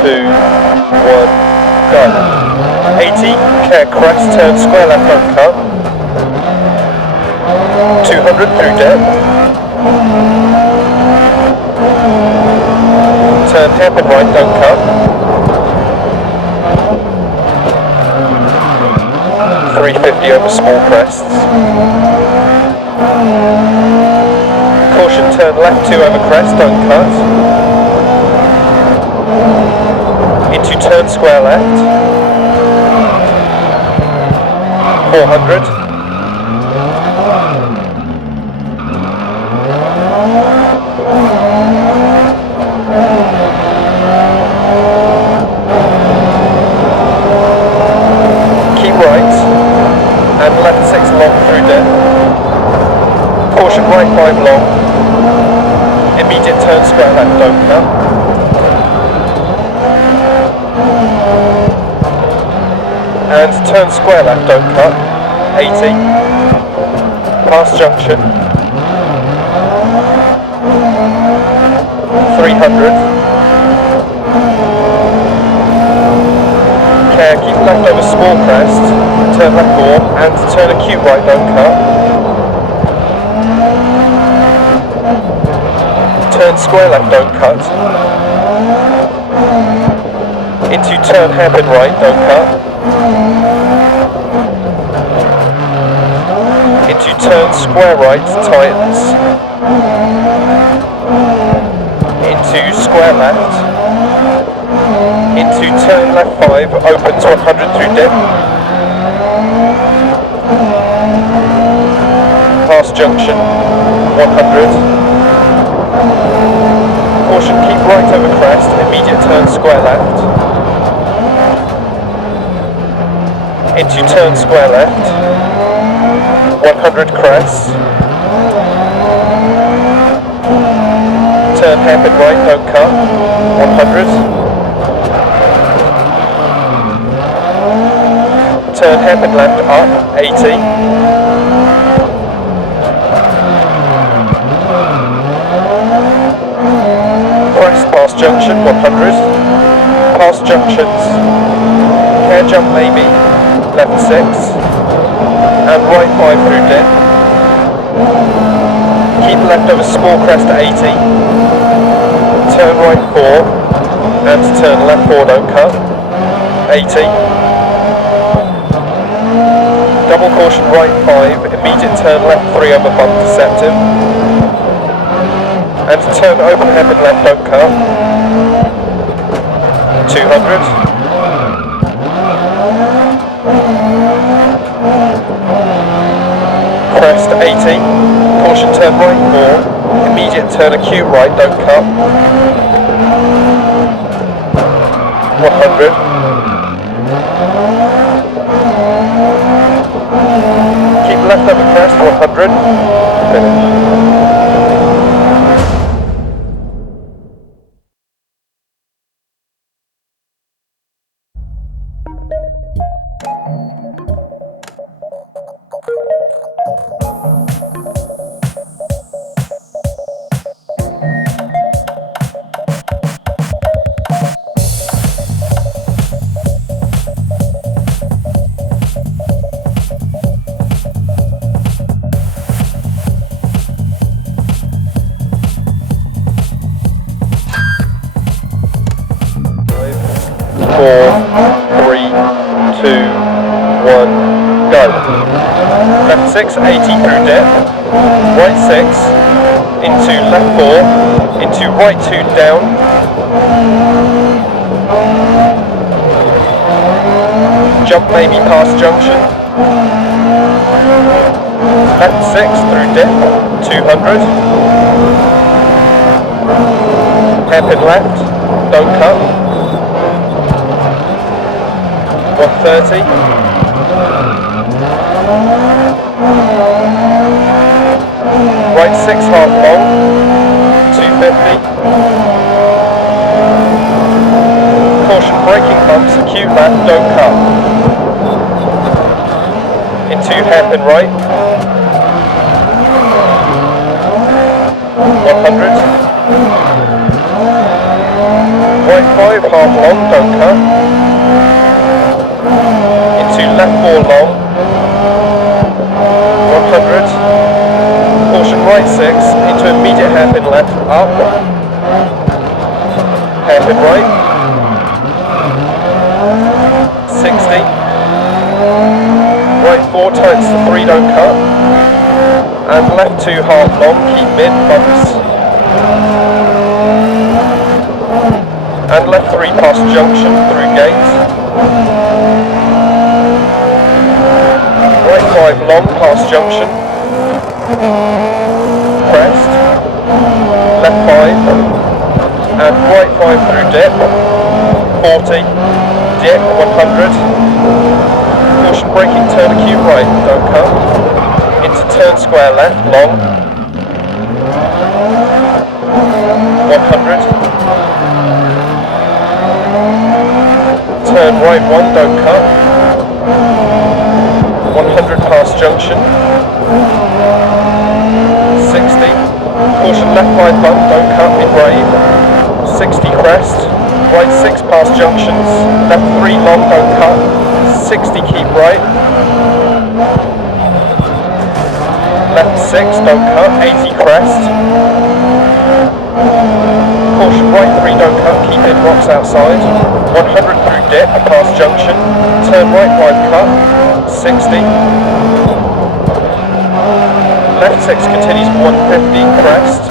2, 1, go. 80, care crest, turn square left, don't cut. 200 through dip. Turn hairpin right, don't cut. 350 over small crests. Caution, turn left 2 over crest, don't cut. Into turn square left. 400. Keep right. And left 6 long through dip. Caution right 5 long. Immediate turn square left, don't cut. And turn square left, don't cut. 80. Pass junction. 300. Care, keep left over small crest. Turn left 4 and turn acute right, don't cut. Turn square left, don't cut. Into turn hairpin right, don't cut. Into turn square right, tightens. Into square left. Into turn left 5, opens 100 through dip. Pass junction, 100. Caution, keep right over crest, immediate turn square left. Into turn square left. 100 crest. Turn hairpin right, don't cut. 100. Turn hairpin left up, 80. Crest past junction, 100. Past junctions. Care jump maybe, left 6. And right 5 through dip. Keep left over small crest at 80. Turn right 4. And turn left 4, don't cut. 80. Double caution right 5, immediate turn left 3 over bump deceptive. And turn open hairpin left, don't cut. 200. Crest 80. Caution turn right 4. Immediate turn acute right, don't cut. 100. Keep left over crest, 100. Finish. Left 6, 80 through dip, right 6, into left 4, into right 2 down, jump maybe past junction, left 6 through dip, 200, hairpin left, don't cut, 130, right 6 half long, 250. Caution braking bumps, acute left, don't cut. Into hairpin right. 100. right 5, half long, don't cut. Into left 4 long, 100. Caution right 6, into immediate hairpin left, up. Hairpin right. 60. Right 4 tights to 3, don't cut. And left 2 half long, keep mid, bumps. And left 3 past junction, through gate. Right 5 long, past junction. Crest. Left 5. And right 5 through dip. 40. Dip, 100. Caution braking, turn acute right, don't cut. Into turn square left, long. 100. Turn right 1, don't cut. 100 past junction. 60. Caution left 5 bump, don't cut, in brave. 60 crest. Right 6 past junctions. Left 3 long, don't cut. 60 keep right. Left 6, don't cut. 80 crest. Caution right 3, don't cut, keep in, rocks outside. 100 through dip, past junction. Turn right 5, cut. 60. Left 6 continues 150, crest.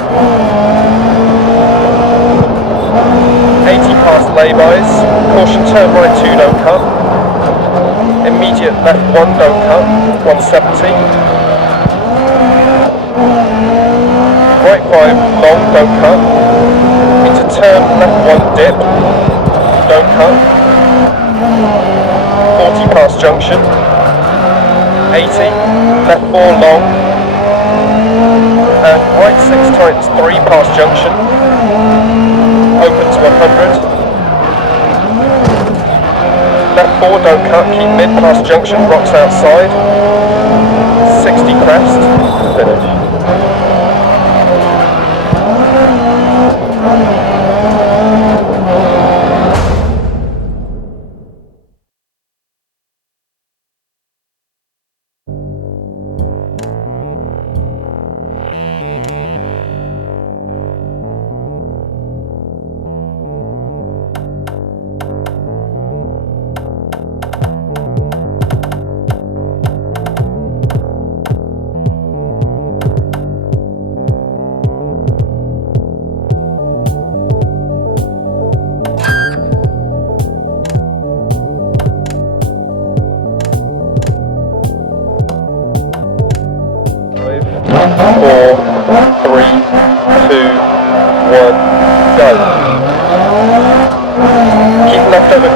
80 past laybys. Caution turn right 2, don't cut. Immediate left 1, don't cut. 170. Right 5 long, don't cut. Into turn left 1 dip, don't cut. 40 past junction. 80, left 4 long. And right 6 tightens 3 past junction. Opens 100. Left 4 don't cut, keep mid past junction, rocks outside. 60 crest, finish.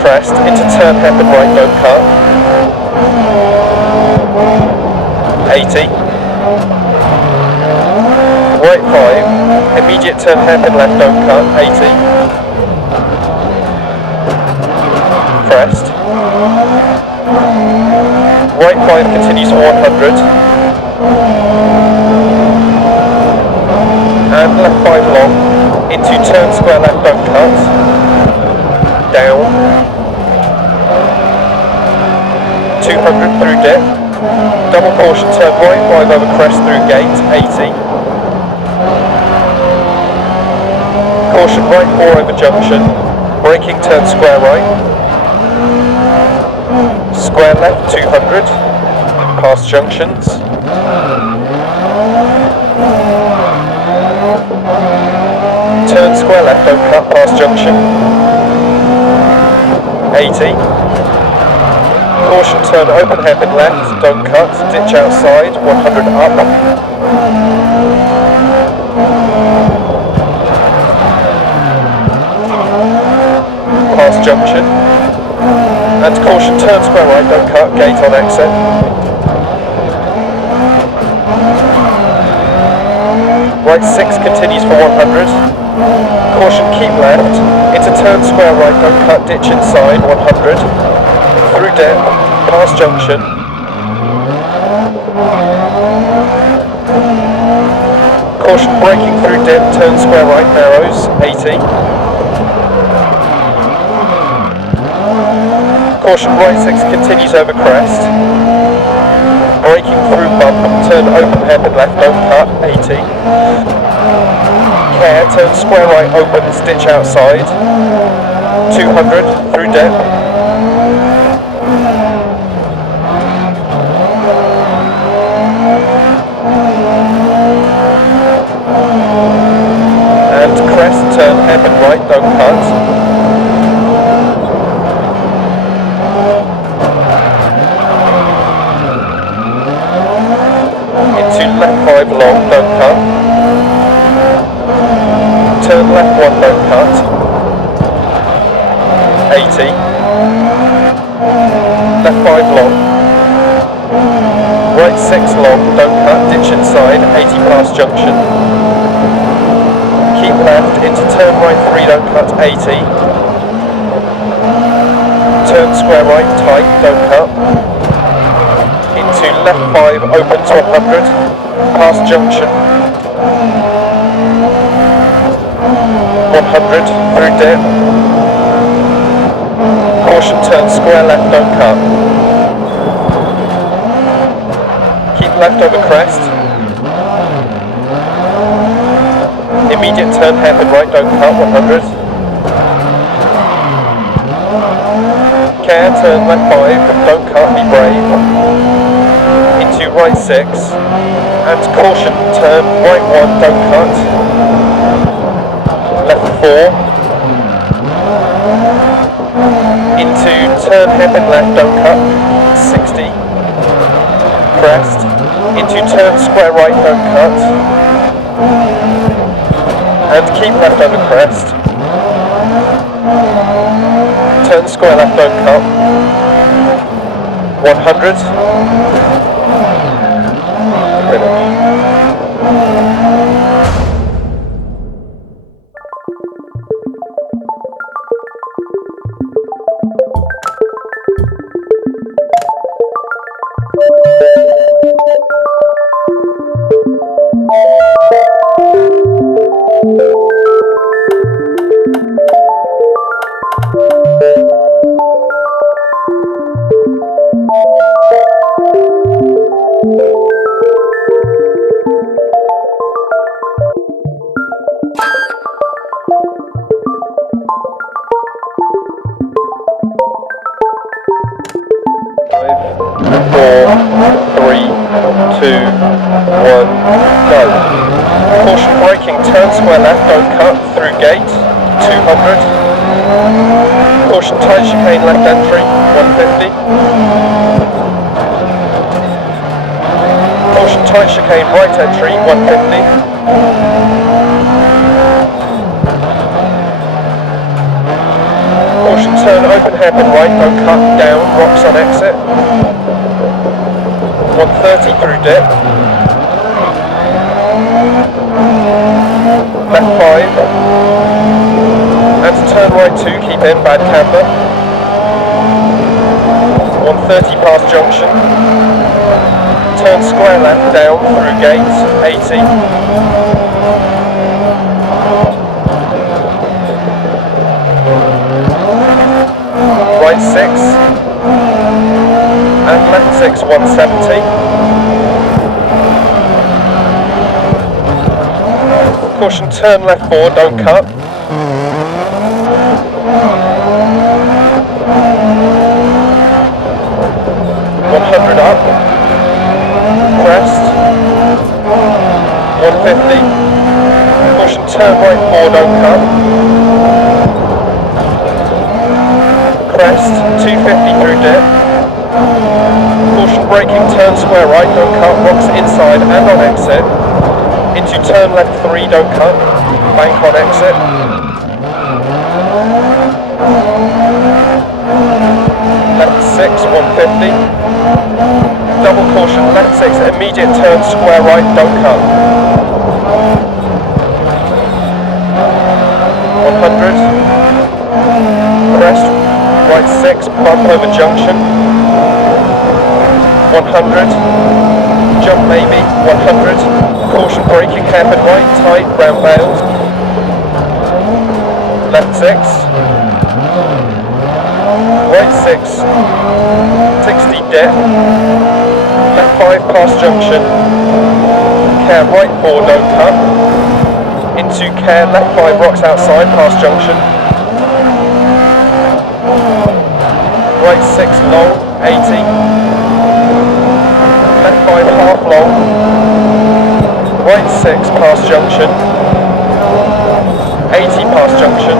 Crest, into turn hairpin right, don't cut. 80. Right 5, immediate turn hairpin left, don't cut. 80. Crest. Right 5 continues 100. And left 5 long, into turn square left, don't cut. Down. 200 through dip. Double caution turn right 5 over crest through gate, 80. Caution right 4 over junction. Braking turn square right. Square left 200. Past junctions. Turn square left, don't cut, past junction. 80. Caution turn open hairpin left, don't cut, ditch outside, 100 up. Past junction. And caution turn square right, don't cut, gate on exit. Right 6 continues for 100. Caution keep left, into turn square right, don't cut, ditch inside, 100. Through dip, past junction. Caution braking through dip, turn square right, narrows, 80. Caution, right 6 continues over crest. Braking through bump, turn open hairpin left, don't cut, 80. Care, turn square right open, stitch outside. 200 through dip. And crest, turn hairpin right, don't cut. Into left 5 long, don't cut. Turn left 1, don't cut. 80. Left 5 long. Right 6 long, don't cut, ditch inside, 80 past junction. Keep left into turn right 3, don't cut, 80. Turn square right, tight, don't cut. Into left 5, open to 100, past junction. 100 through dip. Caution, turn square left, don't cut. Keep left over crest. Immediate turn hairpin right, don't cut, 100. Care, turn left 5, don't cut, be brave. Into right 6. And caution, turn right 1, don't cut. Left 4. Into turn hairpin left, don't cut, 60. Crest. Into turn square right, don't cut. And keep left over crest. Turn square left, don't cut. 100. Finish. 2, 1, go. Caution braking, turn square left, don't cut, through gate, 200. Caution tight chicane left entry, 150. Caution tight chicane right entry, 150. Caution turn open hairpin right, don't cut, down, rocks on exit. 130 through dip. Left 5. And turn right 2, keep in, bad camber. 130 past junction. Turn square left down through gate, 80. Right 6. And left 6, 170. Caution, turn left 4, don't cut. 100 up. Crest. 150. Caution, turn right 4, don't cut. Crest, 250 through dip. Caution braking, turn square right, don't cut, rocks inside and on exit. Into turn left 3, don't cut, bank on exit. Left 6, 150. Double caution, left 6, immediate turn square right, don't cut. 100. Crest, right 6, bump over junction. 100, jump maybe, 100, caution braking, hairpin right, tight, round bales, left 6, right 6, 60 dip, left 5 past junction, care right 4 don't cut, into care left 5 rocks outside past junction, right 6 long, 80, left 5 half long, right 6 past junction, 80 past junction,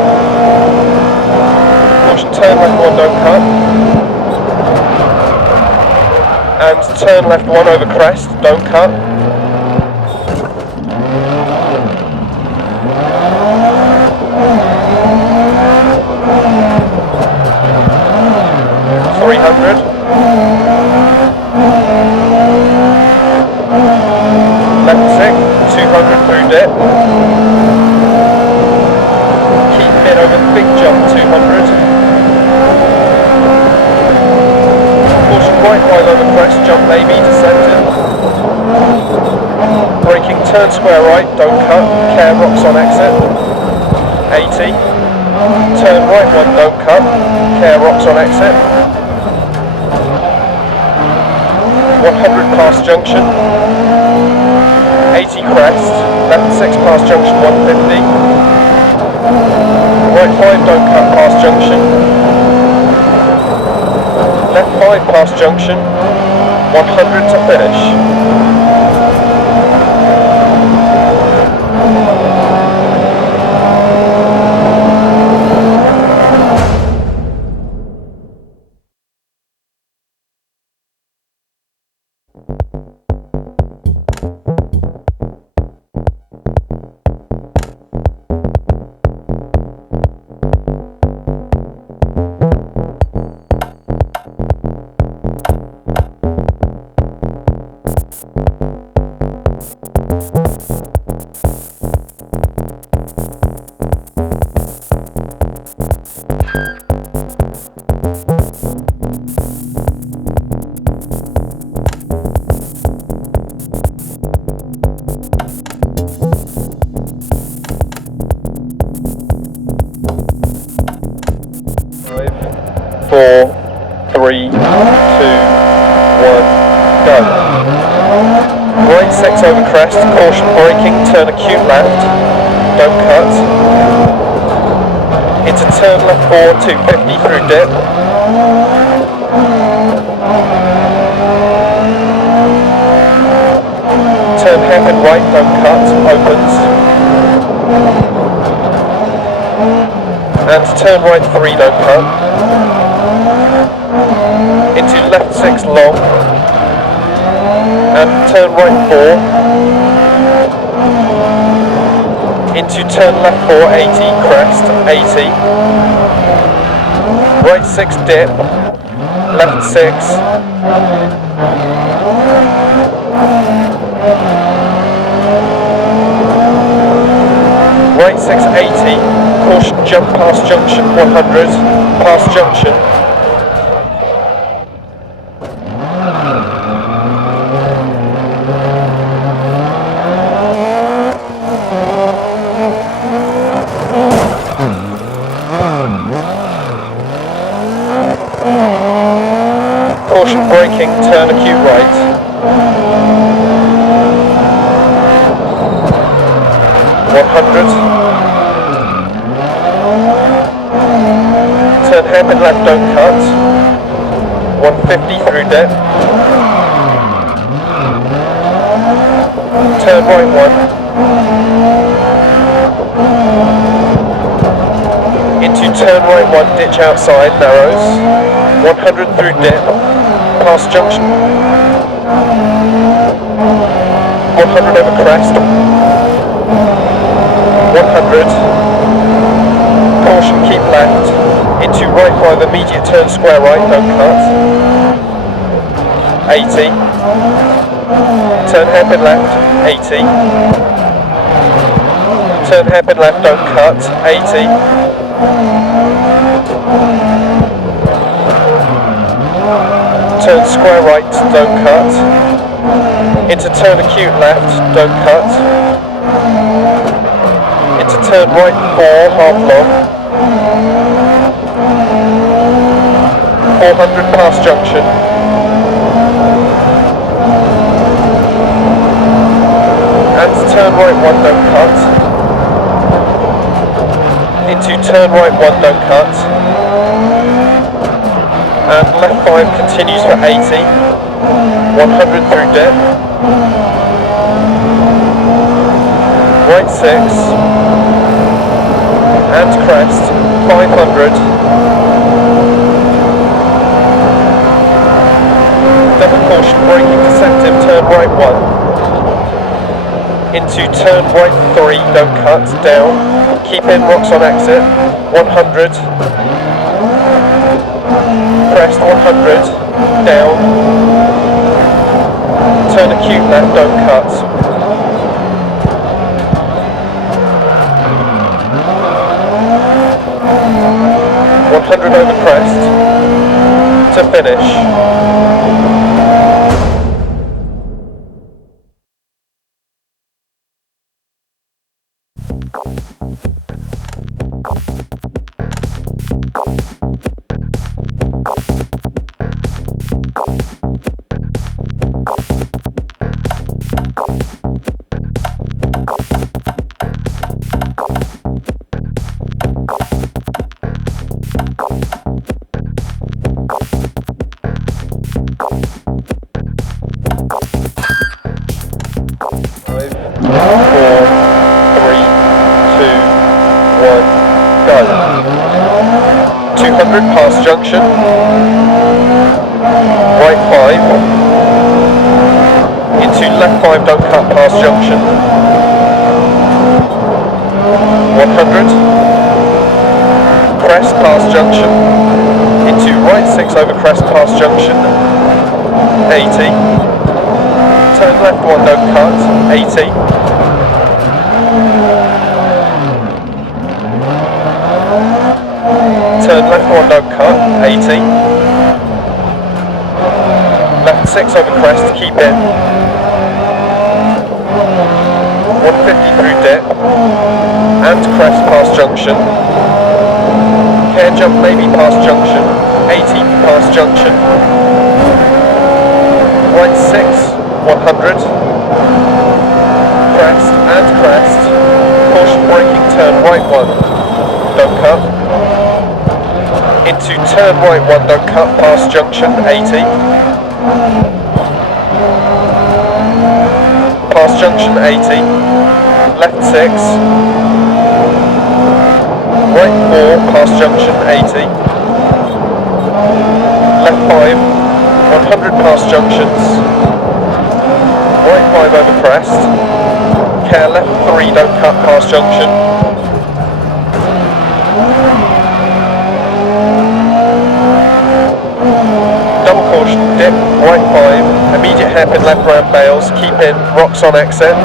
caution turn left 1 don't cut, and turn left 1 over crest, don't cut, 300, left 6, 200 through dip, keep mid over big jump 200, caution right 5 over crest, jump maybe, descending, braking turn square right, don't cut, care rocks on exit, 80, turn right 1 don't cut, care rocks on exit, 100 past junction, 80 crest, left 6 past junction 150, right 5 don't cut past junction, left 5 past junction, 100 to finish. Four, three, two, one, go. Right 6 over crest, caution braking, turn acute left, don't cut. Into turn left 4, 250 through dip. Turn hairpin right, don't cut, opens. And turn right 3, don't cut. Into left 6 long, and turn right 4, into turn left 4, 80, crest, 80, right 6 dip, left 6, right 6, 80, caution jump past junction 100, past junction, caution braking, turn acute right. 100. Turn hairpin left, don't cut. 150 through dip. Turn right 1. Into turn right 1, ditch outside, narrows. 100 through dip. Past junction, 100 over crest, 100, caution keep left, into right 5 immediate turn square right, don't cut, 80, turn hairpin left, 80, turn hairpin left, don't cut, 80, turn square right, don't cut, into turn acute left, don't cut, into turn right 4, half long, 400 past junction. And turn right 1, don't cut. Into turn right 1, don't cut. And left 5 continues for 80. 100 through dip. Right 6. And crest. 500. Double caution, braking deceptive, turn right 1. Into turn right 3, don't cut, down. Keep in, rocks on exit. 100. Crest 100. Down. Turn acute left, don't cut. 100 over crest to finish. 200 past junction, right 5, into left 5, don't cut past junction, 100, crest past junction, into right 6 over crest past junction, 80, turn left 1, don't cut, 80, turn left 1, don't cut, 80. Left 6 over crest, keep in. 150 through dip. And crest past junction. Care jump maybe past junction. 80 past junction. Right 6, 100. Crest and crest. Caution braking, turn right 1. Don't cut. Into turn right 1, don't cut past junction, 80. Past junction, 80. Left 6. Right 4, past junction, 80. Left 5, 100 past junctions. Right 5 over crest. Care left 3, don't cut past junction. Dip, right 5, immediate hairpin left round bales, keep in, rocks on exit,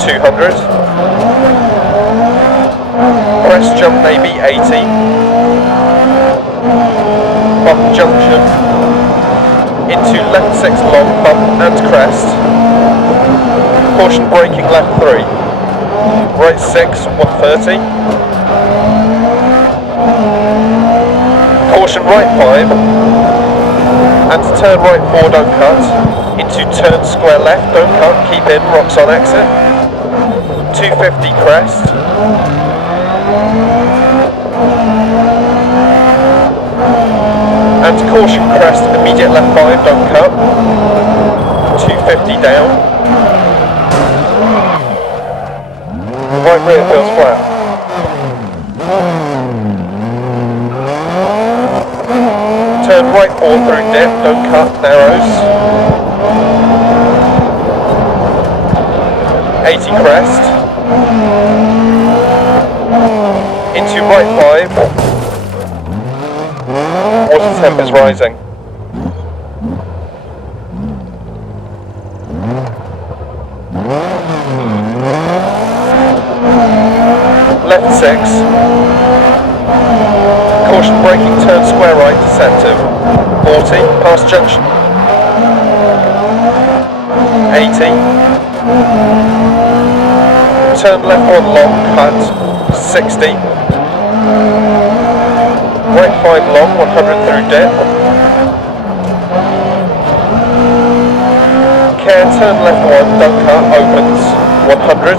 200, crest jump maybe, 80, bump junction, into left 6 long, bump and crest, caution braking left 3, right 6, 130, caution right 5, and turn right 4, don't cut, into turn square left, don't cut, keep in, rocks on exit, 250 crest, and caution crest, immediate left 5, don't cut, 250 down, right rear feels flat. Turn right 4 through dip, don't cut, narrows. 80 crest. Into right 5. Water temp is rising. Left 6. Caution braking, turn square right, deceptive. 40, past junction. 80. Turn left 1 long, cut. 60. Right 5 long, 100 through dip. Care, turn left 1, don't cut, opens, 100.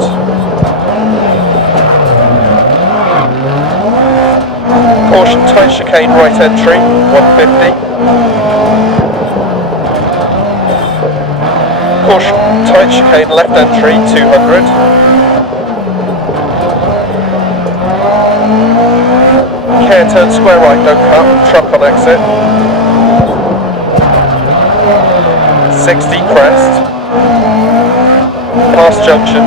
Caution, tight chicane, right entry, 150. Caution, tight chicane, left entry, 200. Care, turn square right, don't cut, truck on exit. 60 crest. Past junction.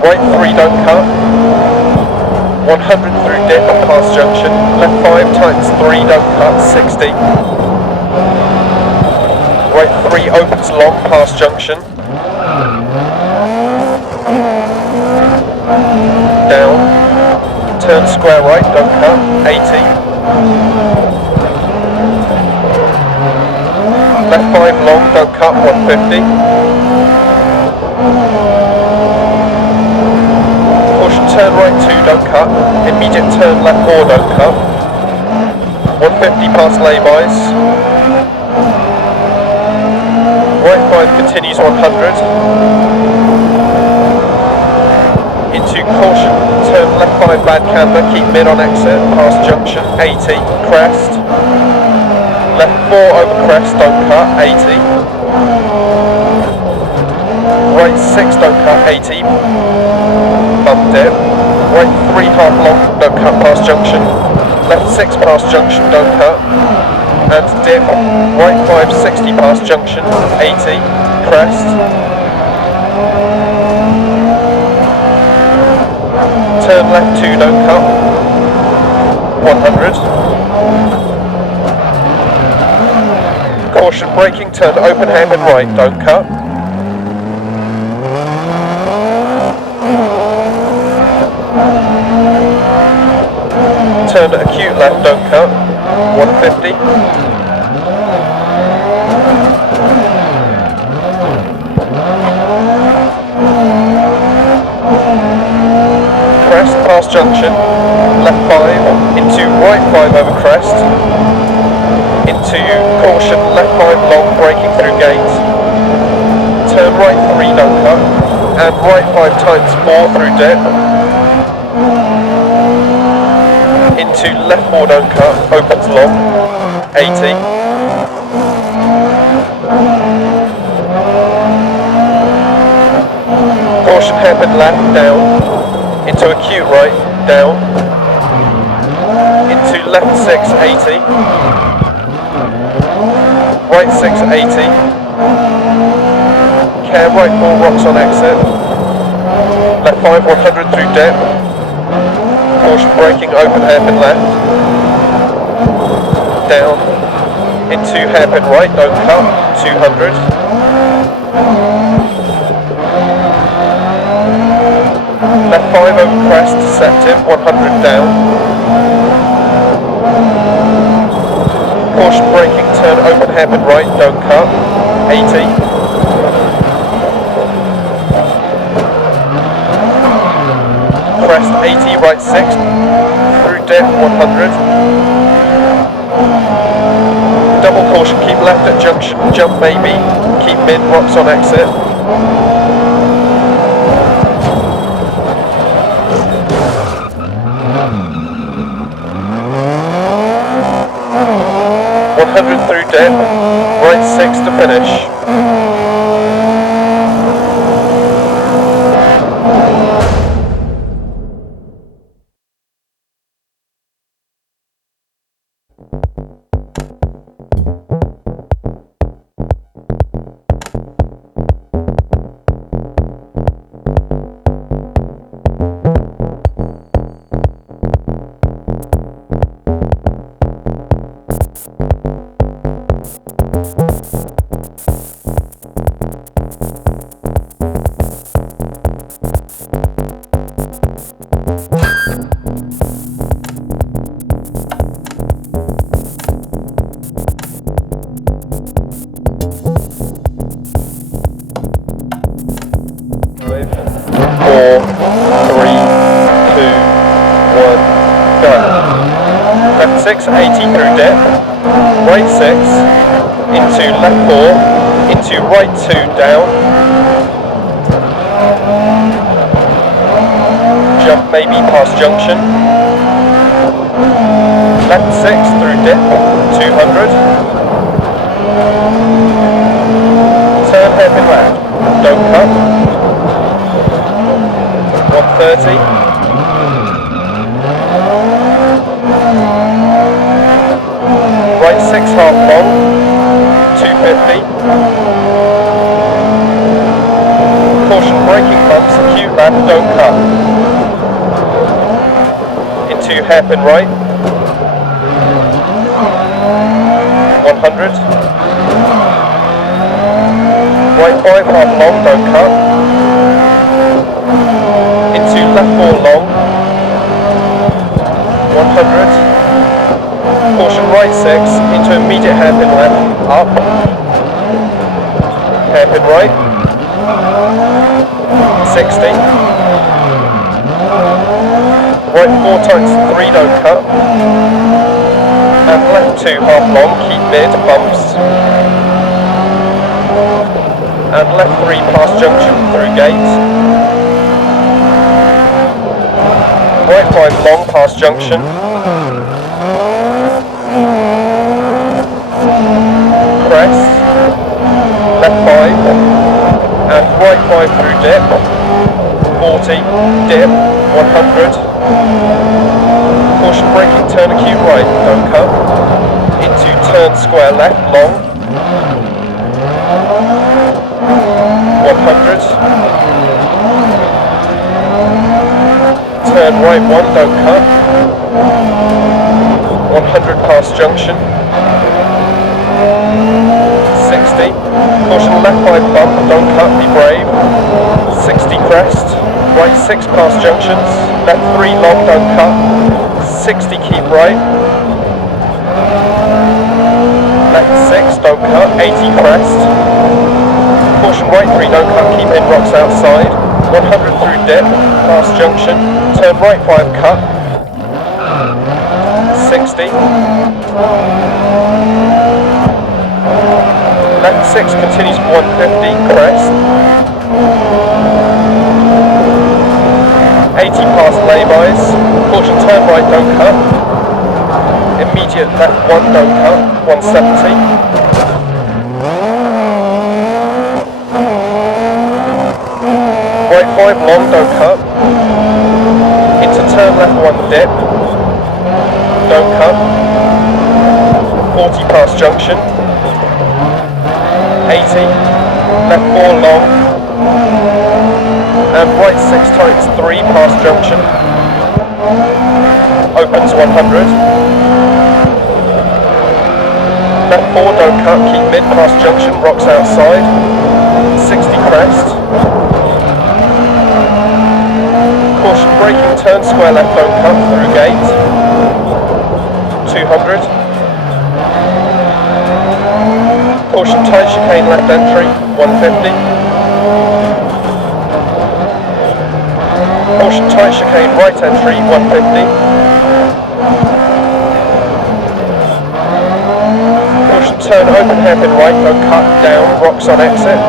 Right 3, don't cut. 100 through dip on past junction. Left 5 tightens 3, don't cut, 60. Right 3 opens long past junction. Down. Turn square right, don't cut, 80. Left 5 long, don't cut, 150. Caution, turn right 2, don't cut. Immediate turn left 4, don't cut. 150 past laybys. Right 5 continues 100. Into caution, turn left 5 bad camber, keep mid on exit, past junction, 80, crest. Left 4 over crest, don't cut, 80. Right 6, don't cut, 80. Bump dip. Right 3 half long, don't cut past junction. Left 6 past junction, don't cut. And dip. Right 5, 60 past junction, 80. Crest. Turn left 2, don't cut. 100. Caution, braking, turn open hairpin right, don't cut. Turn acute left, don't cut, 150. Crest past junction, left 5, into right 5 over crest. Into caution, left 5 long, braking through gate. Turn right 3, don't cut. And right 5 times 4 through dip. Into left 4, don't cut, opens long, 80. Caution, hairpin left, down. Into acute right, down. Into left 6, 80. Right 6, 80. Care, right 4, rocks on exit. Left 5, 100 through dip. Caution, braking, open hairpin left. Down. Into hairpin right, don't cut, 200. Left 5 over crest, deceptive, 100 down. Caution, braking, turn open hairpin right, don't cut, 80. Crest 80, right 6, through dip 100. Double caution, keep left at junction, jump maybe, keep mid, rocks on exit. 100 through dip, right 6 to finish. left 6, 80 through dip, right 6, into left 4, into right 2 down, jump maybe past junction, left 6 through dip, 200, turn hairpin left, don't cut, 130, right 6 half long, 250, caution braking bumps, acute left, don't cut, into hairpin right, 100, right 5 half long, don't cut, into left 4 long, 100, caution right 6, into immediate hairpin left, up, hairpin right, 60, right 4 times 3, don't cut, and left 2 half long, keep mid, bumps, and left 3 past junction through gate, right 5 long past junction, crest, left 5, and right 5 through dip, 40, dip, 100, caution braking, turn acute right, don't cut, into turn square left, long, 100, turn right 1, don't cut, 100 past junction, 60, caution left 5 bump, don't cut, be brave, 60 crest, right 6 past junctions, left 3 long, don't cut, 60 keep right, left 6, don't cut, 80 crest, caution right 3, don't cut, keep in, rocks outside, 100 through dip, past junction, turn right 5, cut, 60, left 6 continues 150, crest, 80 past laybys, caution turn right, don't cut, immediate left 1, don't cut, 170, right 5 long, don't cut, into turn left 1 dip, don't cut, 40 past junction, 80, left 4 long, and right 6 times 3 past junction, opens 100, left 4 don't cut, keep mid past junction, rocks outside, 60 crest, caution braking, turn square left, don't cut, through gate, 200, caution tight chicane left entry, 150, caution tight chicane right entry, 150, caution turn open hairpin right, don't cut, down, rocks on exit,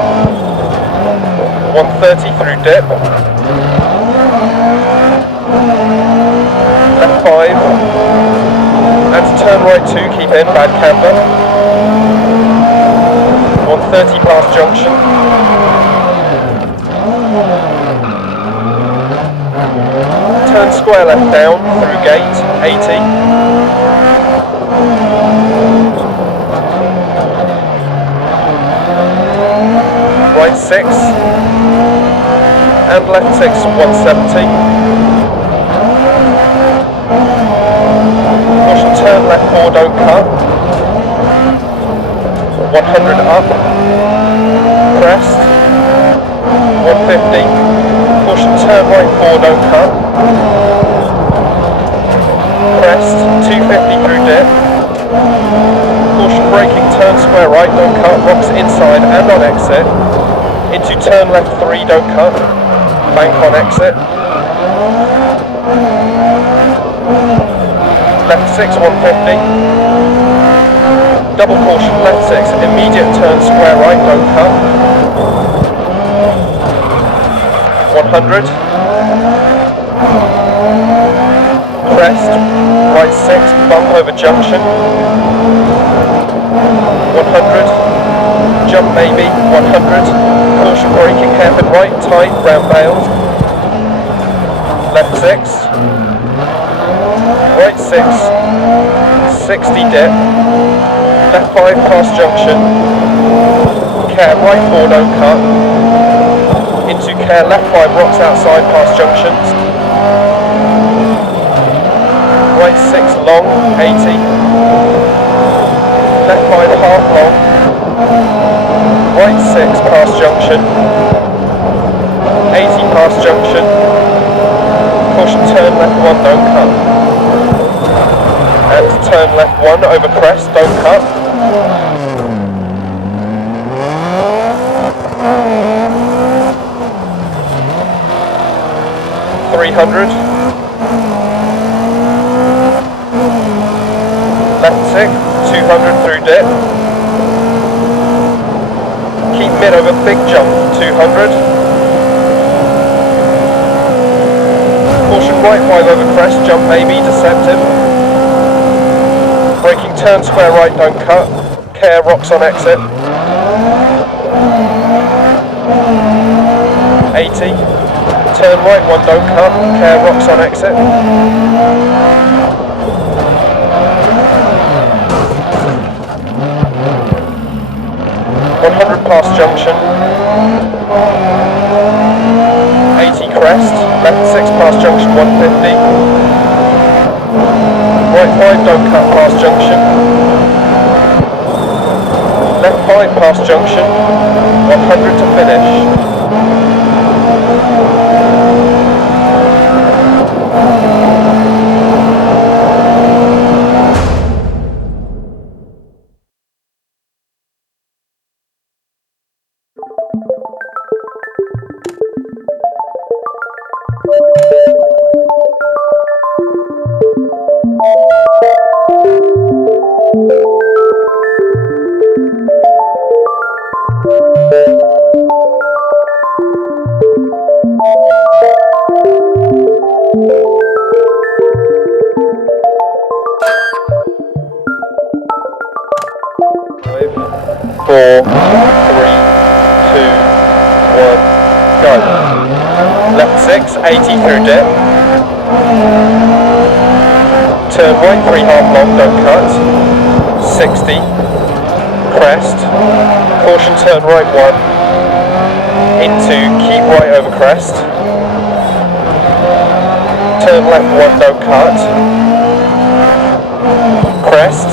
130 through dip, left 5, and turn right 2, keep in, bad camber, 130 past junction, turn square left down, through gate, 80, right 6, and left 6, 170, caution turn left 4, don't cut, 100 up, crest, 150, caution turn right 4, don't cut, crest, 250 through dip, caution braking, turn square right, don't cut, rocks inside and on exit, into turn left 3, don't cut, bank on exit, left 6, 150. Double caution, left 6, immediate turn, square right, don't cut. 100. Crest, right 6, bump over junction. 100. Jump maybe, 100. Caution braking, hairpin right, tight, round bales. Left 6. Right 6. 60 dip. Left 5 past junction. Care right 4, don't cut. Into care left 5 rocks outside past junctions. Right 6 long, 80. Left 5 half long. Right 6 past junction. 80 past junction. Caution turn left 1, don't cut. And turn left 1 over crest, don't cut. Left 6, 200 through dip. Keep mid over big jump, 200. Caution right 5 over crest, jump maybe, deceptive. Braking turn square right, don't cut. Care rocks on exit. 80. Turn right 1, don't cut. Care rocks on exit. 100 past junction. 80 crest. Left 6 past junction, 150. Right 5, don't cut past junction. Left 5 past junction. 100 to finish. Four, three, two, one, go. Left 6, 80 through dip. Turn right 3 half long, don't cut. 60. Crest. Caution turn right 1. Into, keep right over crest. Turn left 1, don't cut. Crest.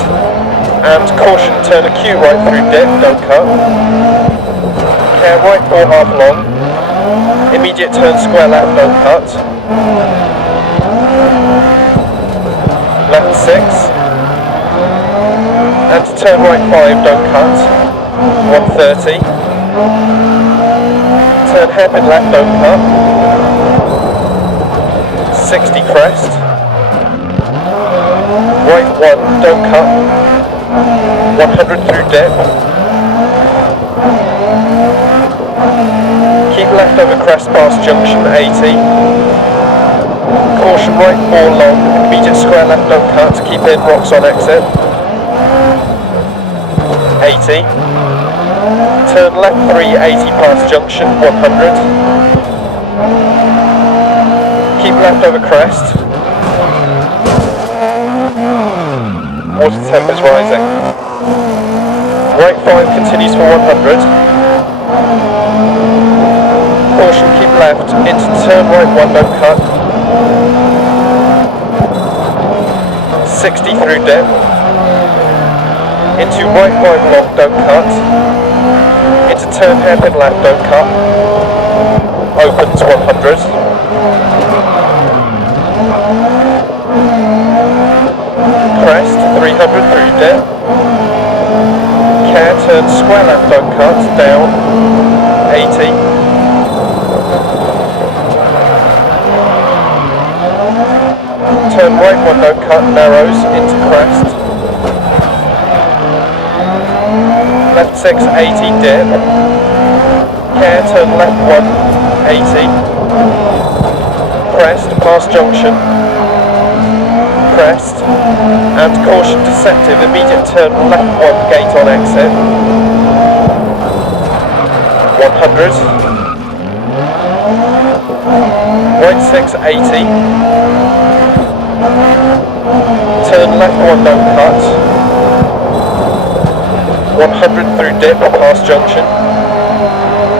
And caution turn acute right through dip, don't cut. Care right 4 half long. Immediate turn square left, don't cut. Left 6. And turn right 5, don't cut. 130. Turn hairpin left, don't cut. 60 crest. Right 1, don't cut. 100 through dip. Keep left over crest past junction, 80. Caution right 4 long, immediate square left, don't cut. Keep in rocks on exit. 80. Turn left 3, 80 past junction, 100. Keep left over crest. Water temp is rising. Right 5 continues for 100. Caution, keep left. Into turn right 1, don't cut. 60 through dip. Into right 5 long, don't cut. Into turn hairpin left, don't cut. Opens 100. Crest, 300 through dip. Care, turn square left, don't cut, down, 80. Turn turn right one, don't cut, narrows into crest. Left 6, 80, dip. Care, turn left 1, 80. Crest, past junction. Crest. And caution deceptive, immediate turn left 1, gate on exit. 100. Right 6, 80. Turn left 1, don't cut. 100 through dip, past junction.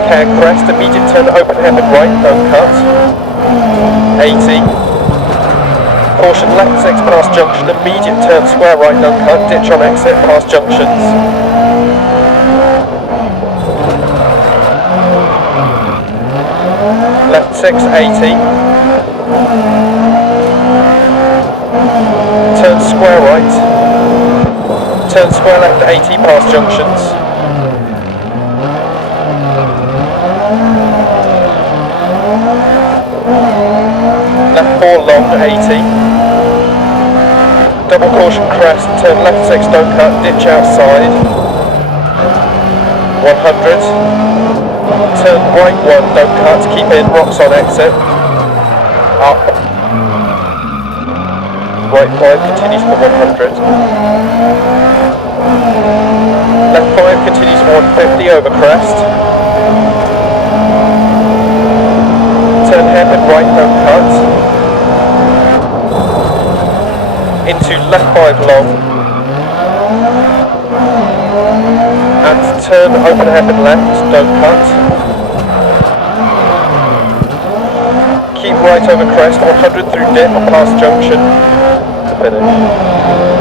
Care crest, immediate turn open headed right, don't cut. 80. Caution left 6 past junction, immediate turn square right, don't cut, ditch on exit, past junctions. Left 6, 80. Turn square right. Turn square left 80 past junctions. Left 4 long 80. Double caution crest, turn left 6 don't cut, ditch outside. 100. Turn right 1 don't cut, keep in, rocks on exit. Up. Right 5 continues for 100. Left 5 continues for 150 over crest. Turn hairpin right, don't cut. Into left 5 long. And turn open hairpin left, don't cut. Keep right over crest, 100 through dip, past junction. To finish.